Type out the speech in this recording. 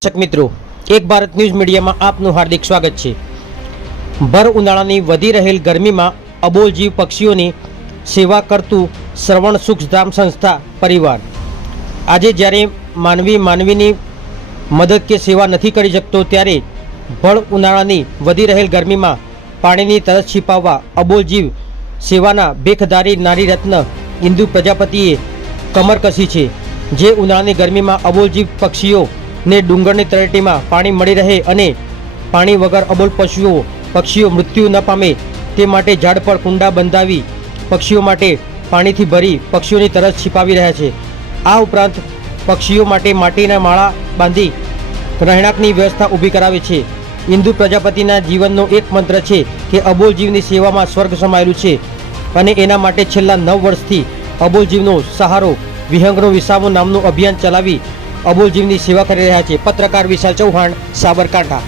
દર્શક મિત્રો, એક ભારત ન્યૂઝ મીડિયામાં આપનું હાર્દિક સ્વાગત છે। ભર ઉનાળાની વધી રહેલ ગરમીમાં અબોલ જીવ પક્ષીઓની સેવા કરતું શ્રવણ સુખધામ સંસ્થા પરિવાર આજે જ્યારે માનવીની મદદ કે સેવા નથી કરી શકતો, ત્યારે ભર ઉનાળાની વધી રહેલ ગરમીમાં પાણીની તરસ છીપાવવા અબોલ જીવ સેવાના બેખધારી નારી રત્ન ઇન્દુ પ્રજાપતિએ કમર કસી છે। જે ઉનાળાની ગરમીમાં અબોલ જીવ પક્ષીઓ ને ડુંગરની તળેટીમાં પાણી મળી રહે અને પાણી વગર અબોલ પક્ષીઓ મૃત્યુ ન પામે તે માટે ઝાડ પર કુંડા બંધાવી પક્ષીઓ માટે પાણીથી ભરી પક્ષીઓની તરસ छिपाવી રહ્યા છે। આ ઉપરાંત પક્ષીઓ માટે માટીના માળા બાંધી રહેણાંકની વ્યવસ્થા ઊભી કરાવે છે। ઇન્દુ પ્રજાપતિના જીવનનો એક મંત્ર છે કે અબોલ જીવની સેવામાં સ્વર્ગ સમાયેલું છે અને એના માટે છેલ્લા 9 વર્ષથી અબોલ જીવનો સહારો વિહંગનો વિસામો નામનું અભિયાન ચલાવી અબોલ જીવની સેવા કરી રહ્યા છે। પત્રકાર વિશાલ ચૌહાણ, સાબરકાંઠા।